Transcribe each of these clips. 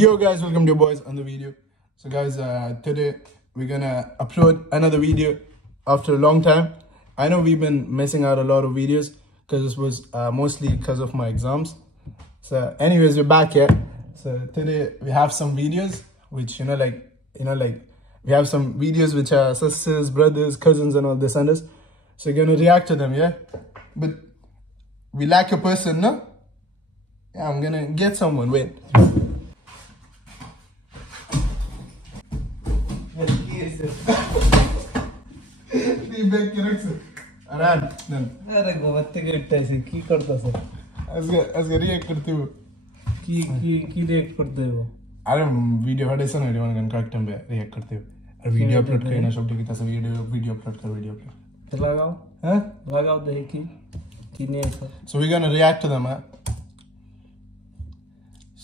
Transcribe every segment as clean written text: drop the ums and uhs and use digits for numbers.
Yo guys, welcome to your boys on the video. So guys, today we're gonna upload another video after a long time. I know we've been missing out a lot of videos because this was mostly because of my exams. So anyways, we're back here. So today we have some videos which we have some videos which are sisters, brothers, cousins and all this and this. So we're gonna react to them, yeah? But we lack a person, no? Yeah, I'm gonna get someone, wait. अरे video हटेछ न रे मन correct time पे react करते हो और video upload करना सब ठीक है वीडियो अपलोड कर वीडियो अपलोड लगाओ हैं लगाओ देखी कि नहीं है so we gonna react to them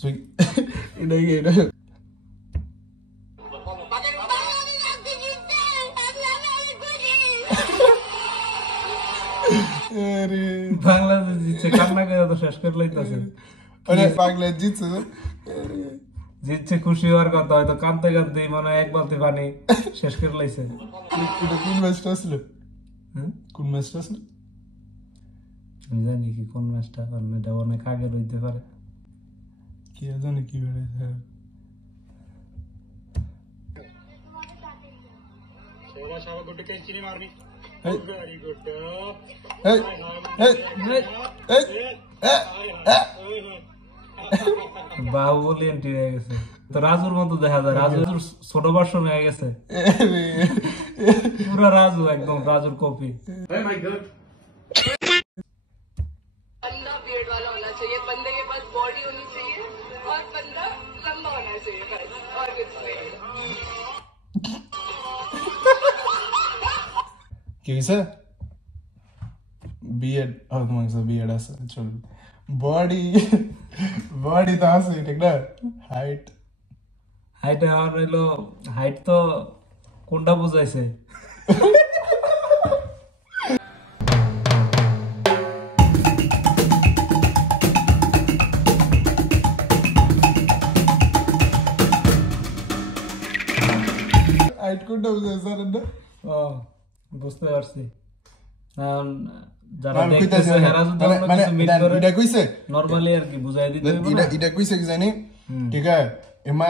so इधर अरे बांग्लादेश जितছে কান্না করে তো শেষ করে লইতাছে আরে বাংলাদেশ জিতছে জিতছে খুশি হওয়ার কথা হয়তো কাঁদতে কাঁদতে মানে এক বালতি পানি শেষ করে লাইছে এটা কোন ম্যাচটা ছিল কোন ম্যাচটা ছিল আমি জানি কি কোন ম্যাচটা কারণ এটা অনেক আগে হইতে পারে কি জানি কি বেড়ে সেরা সাবা গুড কে চিনি মারবি very good hey Baahubali entry হয়ে গেছে তো রাজুর মতো দেখা যায় রাজুর ছোট ভার্সন হয়ে গেছে পুরো রাজু একদম রাজুর কপি oh my god बंदा बियर्ड वाला होना चाहिए बंदे के पास बॉडी होनी चाहिए और बंदा लंबा होना चाहिए बस और कुछ नहीं कैसा बीएड और तुम्हारे साथ बीएड ऐसा चल बॉडी तो ऐसे ठीक ना हाइट আর হলো হাইট তো কোনটা বুঝাইছে हाइट কোনটা বুঝাইছে না বুঝতে পারছি যারা দেখতেছে হেরা যদি আমরা কিছু মিট করে এটা কইছে নরমালি আর কি বুঝাই দিতে হবে না এটা কইছে কি জানি ঠিক আছে এমা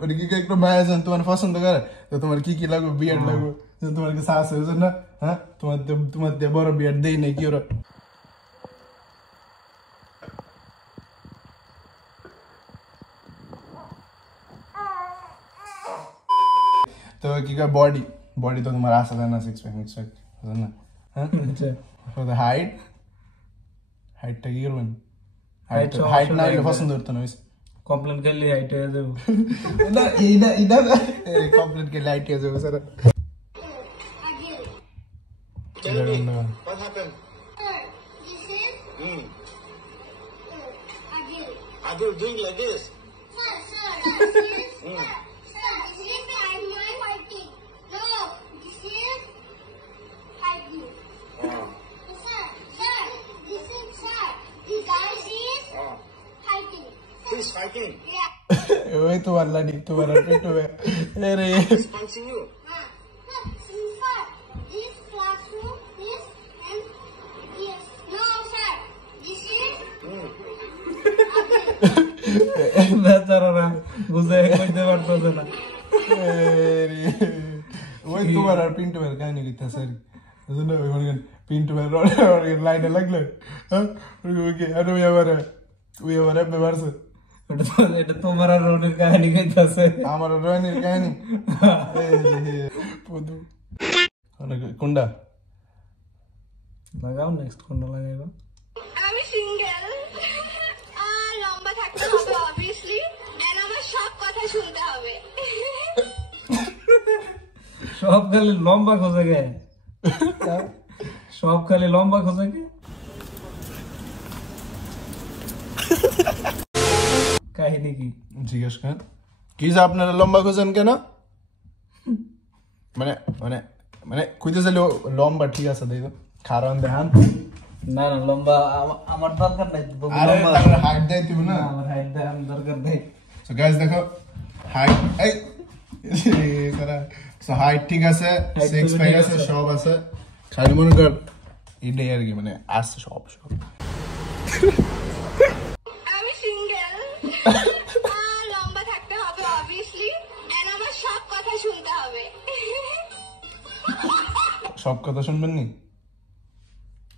ওই কি একটু মায়া জান তোমার পছন্দ করে তো তোমার কি লাগবে বিয়ার লাগবে যে তোমার কি সাহস আছে না হ্যাঁ তোমার দে বড় বিয়ার দেই নাই কি ওরা তো কি কা बॉडी तो तुम्हारा आसा था ना 6 पैक है ना हां फॉर द हाइट টা কি করবেন হাইট না হলে পছন্দ করতে না কমপ্লেইন করলে হাইট হয়ে যাবে না এটা কমপ্লেইন করলে হাইট হয়ে যাবে sir what happened this is Agil doing like this sir this is sir this is my fighting no this is fighting sir this is sir the guys is fighting he's fighting yeah ओए तो वाला D तो वाला पेट में अरे he's punching you sir this classroom is and yes no sir this is বেচারা বুঝে কইতে পারতেছে না अरे ওই তোমার আর পিন্টু এর কাহিনী লিখতেছে বুঝলেন ওই মানে পিন্টু এর আর লাইনে লাগলো হ্যাঁ ওকে আর ওই আবার ব্যবহারছে এটা তোমার আর রনির কাহিনী কইতাছে আমার রনির কাহিনী পুদু কোনটা লাগাও নেক্সট কোনটা লাগাইবা আমি সিঙ্গেল লম্বা থাকতে হবে obviously and আমার সব কথা শুনতে হবে সব খালি লম্বা খোঁজে গে সব খালি লম্বা খোঁজে গে কাহিনী কি? জিজ্ঞেস করেন কি যে আপনারা লম্বা খোঁজেন কেন? মানে মানে মানে কইতেছে লম্বা ঠিক আছে দেখো কারণ দেখান না না লম্বা আমার দরকার নাই। আরে তাহলে হাইট দেয় তুমি না? আমার হাইট দেখার দরকার নেই। সো গাইস দেখো হাইট এই সারা সো হাইট ঠিক আছে, 6'5" আছে, সব আছে, খালি মনে কর এটাই আর কি মানে আসছে সব সব। আমি সিঙ্গেল লম্বা থাকতে হবে অবভিয়াসলি এন্ড আমার সব কথা শুনতে হবে। সব কথা শুনবেন নি?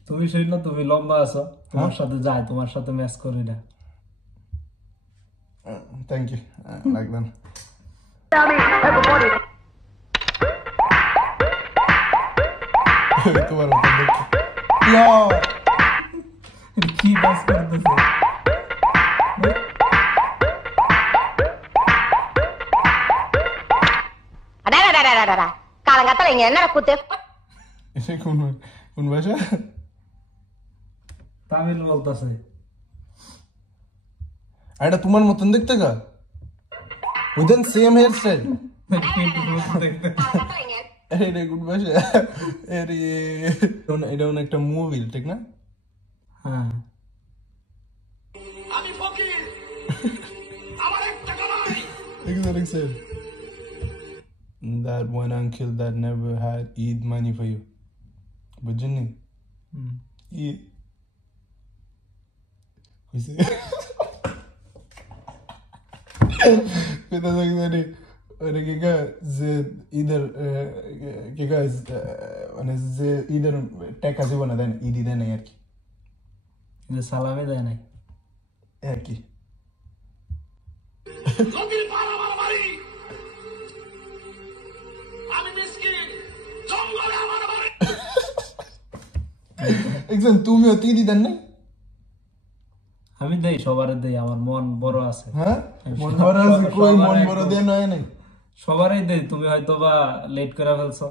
তুমি শুনলো তুমি লম্বা আছো, তোমার সাথে যায়, তোমার সাথে ম্যাচ করি না। থ্যাংক ইউ লাগবে না। তোমার মতো দেখতে কি বাস করতেছে? Kalang-katal yang enak kutip. কোন কোন ভাষা? তামিল বলতেছে। এটা তোমার মতন দেখতে গা উইদিন সেম হেয়ার স্টাইল। এটা কোন ভাষা? আরে এটা একটা মুভি ঠিক না? হ্যাঁ আমি ফকির আমার একটা কামাই Exactly. That one uncle that never had Eid money for you. But Jenny, Eid. We say. Kita lagi tadi. Ada kita ze either kita mana ze either tag aja mana dan Eid dan ya ki. সালামে দেয় নাই। Ya ki. নদীর পার আমার বাড়ি আমি মিসকিন জঙ্গলে আমার বাড়ি Exam তুমি ও Eid dan নাই? আমি দেই সবার দেই, আমার মন বড় আছে। হ্যাঁ মন বড় আছে কই মন বড় দেন হয় নাই সবারই দেই, তুমি হয়তো বা লেট করে ফেলছো।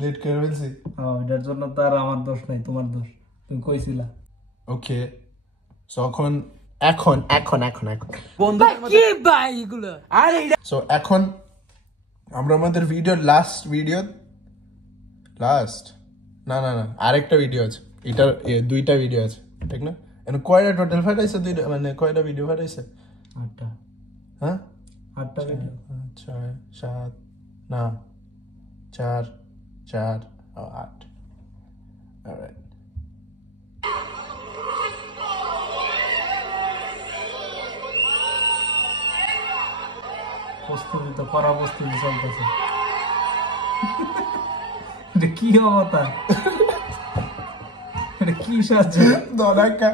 লেট করে ফেলছি এটার জন্য তো আর আমার দোষ নাই, তোমার দোষ, তুমি কইছিলা। ওকে সো এখন সো এখন আমরা আমাদের লাস্ট না আরেকটা ভিডিও আছে, এটার দুইটা ভিডিও আছে ঠিক না? এখন কয়টা টোটাল ফাটাইছে? দুইটা মানে কয়টা ভিডিও ফাটাইছে? 8টা। হ্যাঁ 8টা ভিডিও। 6 7 না 4 8 অলরাইট। প্রস্তুতি তো করা প্রস্তুতি চলতেছে। এটা কি অবস্থা? এটা কি সাহায্য? দরাকা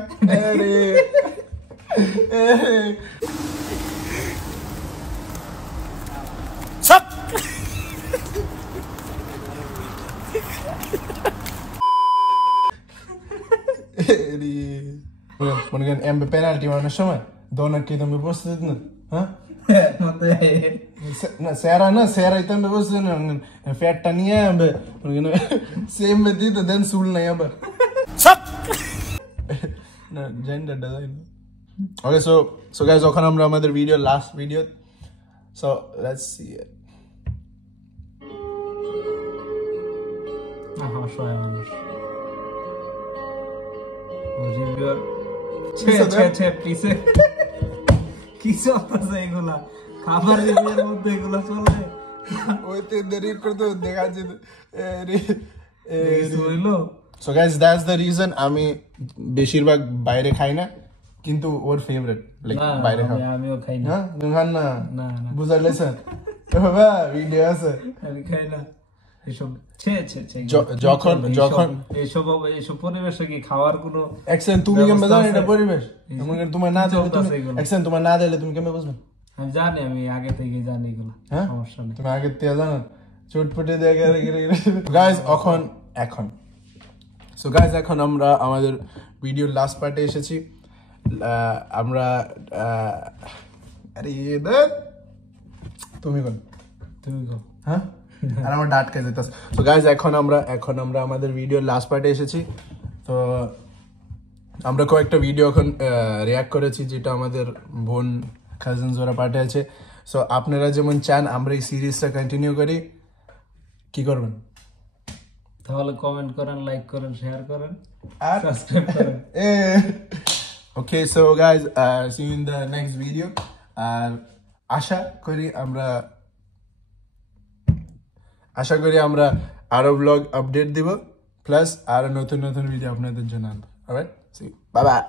আরে সব মনে করেন এমবে পেনাল্টি মারানোর সময় দোনা কি তুমি প্রস্তুত না? হ্যাঁ না সেরা ইতাম প্রস্তুত না ফ্যাটটা নিয়ে এমবে সেম বে দিত দেন সুল নাই আবার সব না gender design. Okay so guys ওখানে আমরা আমাদের last video so let's see it. অসহায় মানুষ রিভিউয়ার পিছে কি চলতেছে এগুলা? খাবার রিভিউয়ের মধ্যে এগুলা চলে? ওইতে দেরি করতে দেখা যেত হইলো। So guys that's the reason আমি বেশিরভাগ বাইরে খাই না, কিন্তু ওর ফেভারিট লাইক বাইরে খাও। আমিও খাই না। হ্যাঁ তুমি খান না? না বুঝার লেছেন বাবা ভিডিও আছে আমি খাই না এসব। যখন এইসব পরিবেশে কি খাওয়ার কোনো এক্সেন তুমি কেমন জানো এটা পরিবেশ? তোমার না দিলে তুমি এক্সেন তোমার না দিলে তুমি কেমন বুঝবে? আমি জানি, আমি আগে থেকে জানি এগুলো, সমস্যা নেই। তুমি আগে থেকে জানো চটপটে দেখে গাইস এখন আমরা আমাদের ভিডিওর লাস্ট পার্টে এসেছি। আমরা আরে তুমি কোন হ্যাঁ আর আমার ডাট কে যেতেছে। তো গাইস এখন আমরা আমাদের ভিডিওর লাস্ট পার্টে এসেছি। তো আমরা কয়েকটা ভিডিও এখন রিয়াক্ট করেছি যেটা আমাদের বোন কাজিনস ওরা পাঠিয়েছে। সো আপনারা যেমন চান আমরা এই সিরিজটা কন্টিনিউ করি, কি করবেন? তাহলে কমেন্ট করেন, লাইক করেন, শেয়ার করেন, আর সাবস্ক্রাইব করেন। Okay, so guys see you in the next video. আর আশা করি আমরা আরো ব্লগ আপডেট দিব, প্লাস আরো নতুন নতুন ভিডিও আপনাদের জন্য আনবো। Alright, see you, bye by.